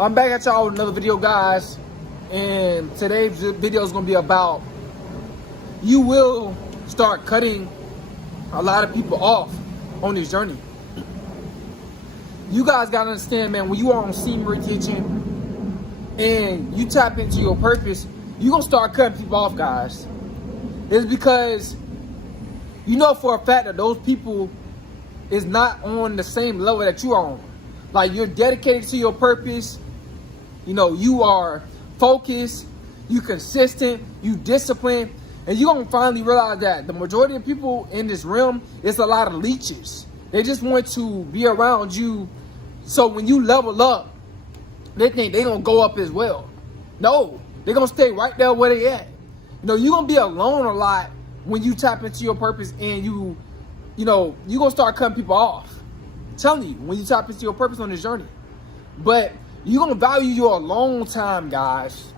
I'm back at y'all with another video, guys, and today's video is going to be about you will start cutting a lot of people off on this journey. You guys got to understand, man, when you are on semen retention and you tap into your purpose, you're going to start cutting people off, guys. It's because you know for a fact that those people is not on the same level that you are on. Like, you're dedicated to your purpose. You know, you are focused, you consistent, you disciplined, and you're going to finally realize that the majority of people in this realm is a lot of leeches. They just want to be around you, so when you level up, they think they're going to go up as well. No, they're going to stay right there where they at. You know, you're going to be alone a lot when you tap into your purpose, and you know, you're going to start cutting people off. I'm telling you, when you tap into your purpose on this journey. But you're going to value your alone time, guys.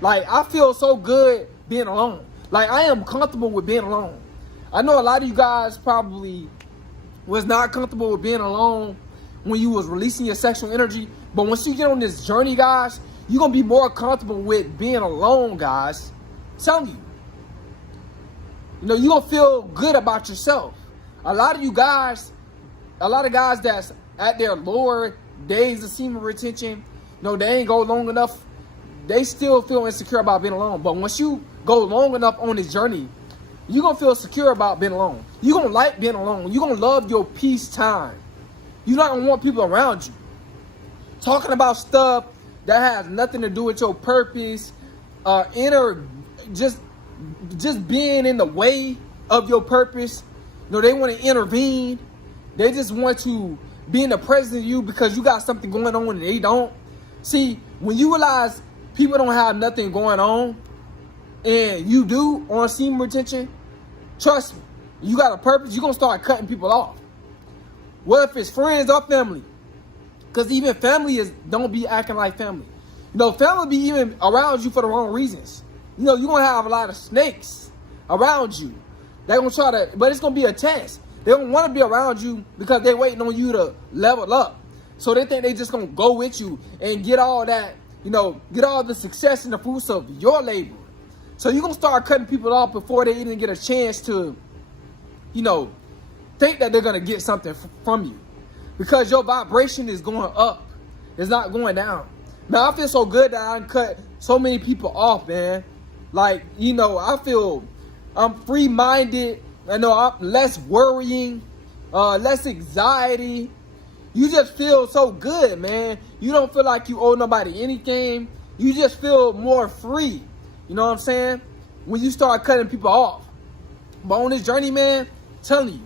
Like, I feel so good being alone. Like, I am comfortable with being alone. I know a lot of you guys probably was not comfortable with being alone when you was releasing your sexual energy. But once you get on this journey, guys, you're going to be more comfortable with being alone, guys. I'm telling you. You know, you're going to feel good about yourself. A lot of guys that's at their lower days of semen retention, you know, they ain't go long enough. They still feel insecure about being alone. But once you go long enough on this journey, you're going to feel secure about being alone. You're going to like being alone. You're going to love your peace time. You're not going to want people around you talking about stuff that has nothing to do with your purpose, just being in the way of your purpose. You know, they want to intervene. They just want to be in the presence of you because you got something going on and they don't. See, when you realize people don't have nothing going on and you do on semen retention, trust me, you got a purpose, you're going to start cutting people off. What if it's friends or family? Because even family don't be acting like family. You know, family be even around you for the wrong reasons. You know, you're going to have a lot of snakes around you. They're going to try to, but it's going to be a test. They don't want to be around you because they're waiting on you to level up. So they think they just going to go with you and get all that, you know, get all the success and the fruits of your labor. So you're going to start cutting people off before they even get a chance to, you know, think that they're going to get something from you. Because your vibration is going up. It's not going down. Man, I feel so good that I cut so many people off, man. Like, you know, I feel I'm free-minded. I know I'm less worrying, less anxiety. You just feel so good, man. You don't feel like you owe nobody anything. You just feel more free. You know what I'm saying? When you start cutting people off. But on this journey, man, I'm telling you,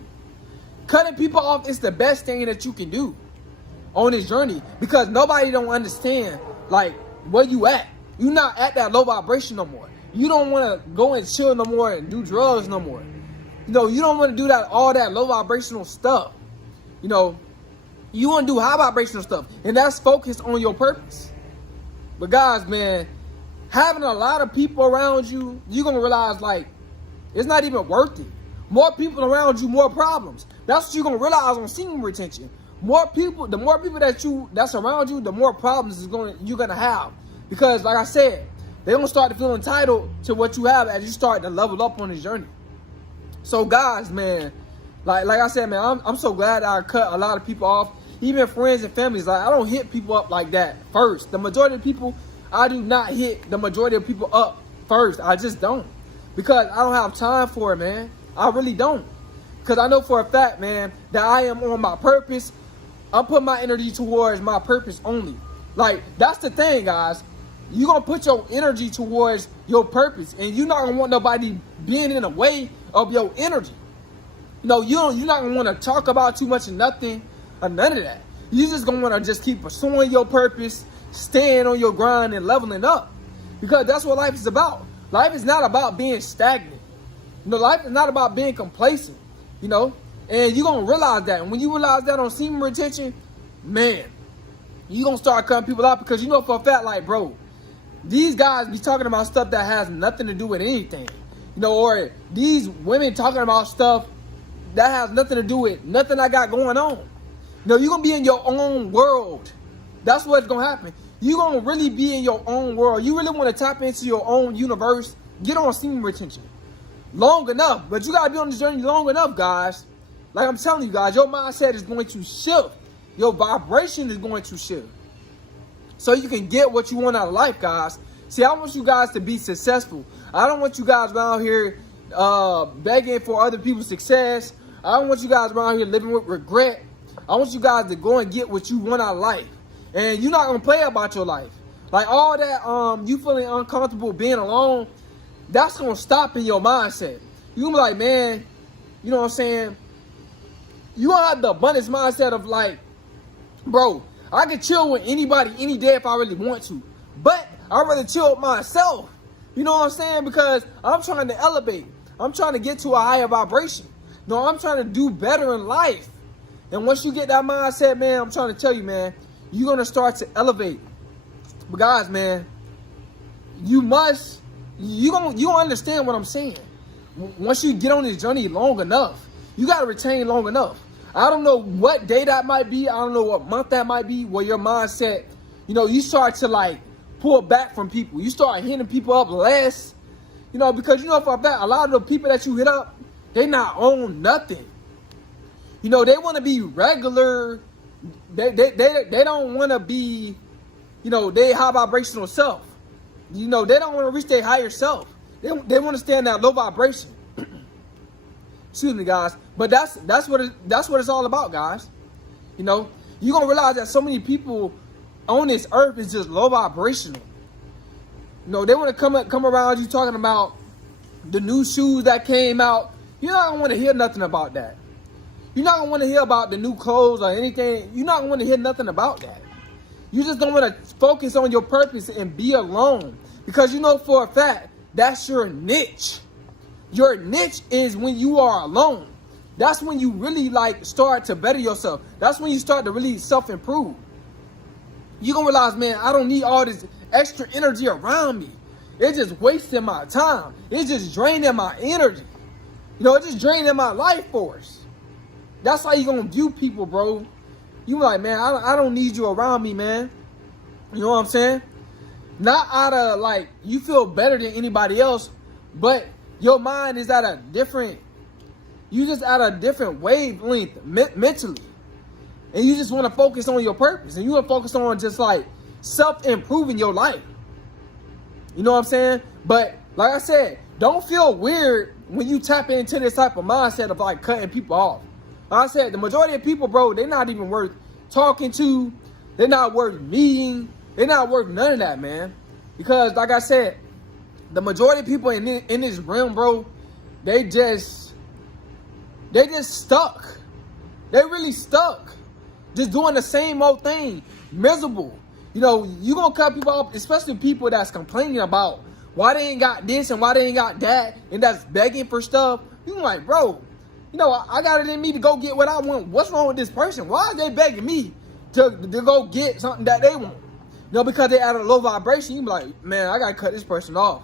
cutting people off is the best thing that you can do on this journey. Because nobody don't understand, like, where you at. You're not at that low vibration no more. You don't want to go and chill no more and do drugs no more. You know, you don't want to do all that low vibrational stuff. You know, you want to do high vibrational stuff. And that's focused on your purpose. But guys, man, having a lot of people around you, you're going to realize, like, it's not even worth it. More people around you, more problems. That's what you're going to realize on semen retention. More people, the more people that's around you, the more problems you're going to have. Because, like I said, they're going to start to feel entitled to what you have as you start to level up on this journey. So, guys, man, like I said, man, I'm so glad I cut a lot of people off. Even friends and families. Like, I don't hit people up like that first. The majority of people, I do not hit the majority of people up first. I just don't. Because I don't have time for it, man. I really don't. Because I know for a fact, man, that I am on my purpose. I'm putting my energy towards my purpose only. Like, that's the thing, guys. You're going to put your energy towards your purpose. And you're not going to want nobody being in the way of your energy. No, you're not going to want to talk about too much of nothing or none of that. You're just going to want to just keep pursuing your purpose, staying on your grind and leveling up. Because that's what life is about. Life is not about being stagnant. You know, life is not about being complacent. You know, and you're going to realize that. And when you realize that on semen retention, man, you're going to start cutting people out because you know for a fact, like, bro, these guys be talking about stuff that has nothing to do with anything. You know, or these women talking about stuff that has nothing to do with nothing I got going on. You know, you're going to be in your own world That's what's gonna happen. You're gonna really be in your own world. You really want to tap into your own universe. Get on semen retention long enough, but you gotta be on the journey long enough, guys. Like I'm telling you guys, your mindset is going to shift. Your vibration is going to shift. So you can get what you want out of life, guys. See, I want you guys to be successful. I don't want you guys around here begging for other people's success. I don't want you guys around here living with regret. I want you guys to go and get what you want out of life. And you're not going to play about your life. Like all that you feeling uncomfortable being alone, that's going to stop in your mindset. You're going to be like, man, you know what I'm saying? You don't have the abundance mindset of like, bro, I can chill with anybody any day if I really want to. But I'd rather chill with myself. You know what I'm saying? Because I'm trying to elevate. I'm trying to get to a higher vibration. No, I'm trying to do better in life. And once you get that mindset, man, I'm trying to tell you, man, you're going to start to elevate. But guys, man, you don't understand what I'm saying. Once you get on this journey long enough, you got to retain long enough. I don't know what day that might be. I don't know what month that might be where your mindset, you know, you start to like pull back from people. You start hitting people up less, you know, because you know for a fact, a lot of the people that you hit up, they not own nothing. You know, they want to be regular. They don't want to be, you know, they high vibrational self. You know, they don't want to reach their higher self. They want to stay in that low vibration. Excuse me, guys. But that's what it's all about, guys. You know, you're gonna realize that so many people on this earth is just low vibrational. You know, they want to come around you talking about the new shoes that came out. You're not gonna want to hear nothing about that. You're not gonna want to hear about the new clothes or anything. You're not gonna want to hear nothing about that. You just don't want to focus on your purpose and be alone, because you know for a fact that's your niche. Your niche is when you are alone. That's when you really like start to better yourself. That's when you start to really self-improve. You're going to realize, man, I don't need all this extra energy around me. It's just wasting my time. It's just draining my energy. You know, it's just draining my life force. That's how you're going to view people, bro. You like, man, I don't need you around me, man. You know what I'm saying? Not out of like, you feel better than anybody else, but your mind is at a different, you just at a different wavelength mentally. And you just want to focus on your purpose. And you want to focus on just like self-improving your life. You know what I'm saying? But like I said, don't feel weird when you tap into this type of mindset of like cutting people off. Like I said, the majority of people, bro, they're not even worth talking to. They're not worth meeting. They're not worth none of that, man. Because like I said, the majority of people in this realm, bro, they just stuck. They really stuck. Just doing the same old thing. Miserable. You know, you gonna cut people off, especially people that's complaining about why they ain't got this and why they ain't got that, and that's begging for stuff. You like, bro, you know, I got it in me to go get what I want. What's wrong with this person? Why are they begging me to go get something that they want? You know, because they at a low vibration, you be like, man, I gotta cut this person off.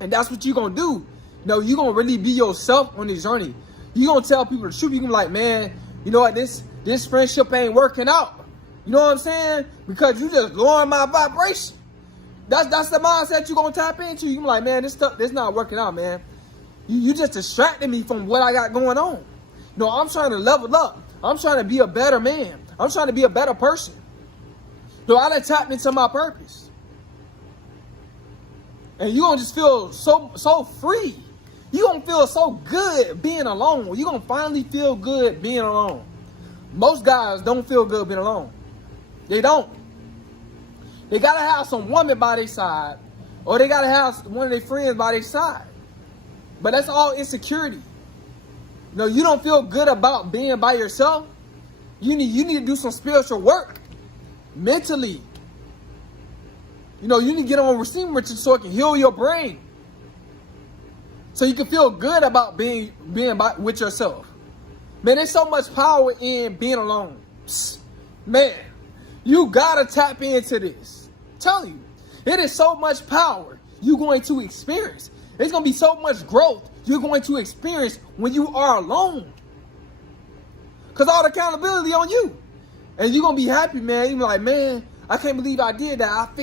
And that's what you're gonna do. You know, you're gonna really be yourself on this journey. You're gonna tell people the truth. You're gonna be like, man, you know what, this friendship ain't working out. You know what I'm saying? Because you just lowering my vibration. That's the mindset you're gonna tap into. You're like, man, this not working out, man. You just distracting me from what I got going on. You know, I'm trying to level up. I'm trying to be a better man. I'm trying to be a better person. So I done tapped into my purpose. And you're going to just feel so free. You're going to feel so good being alone. You're going to finally feel good being alone. Most guys don't feel good being alone. They don't. They got to have some woman by their side, or they got to have one of their friends by their side. But that's all insecurity. You know, you don't feel good about being by yourself. You need to do some spiritual work. Mentally. You know, you need to get on semen retention so it can heal your brain. So you can feel good about being with yourself. Man, there's so much power in being alone. Psst. Man, you gotta tap into this. I'm telling you, it is so much power you're going to experience. There's gonna be so much growth you're going to experience when you are alone. Because all the accountability on you. And you're gonna be happy, man. You're like, man, I can't believe I did that. I fixed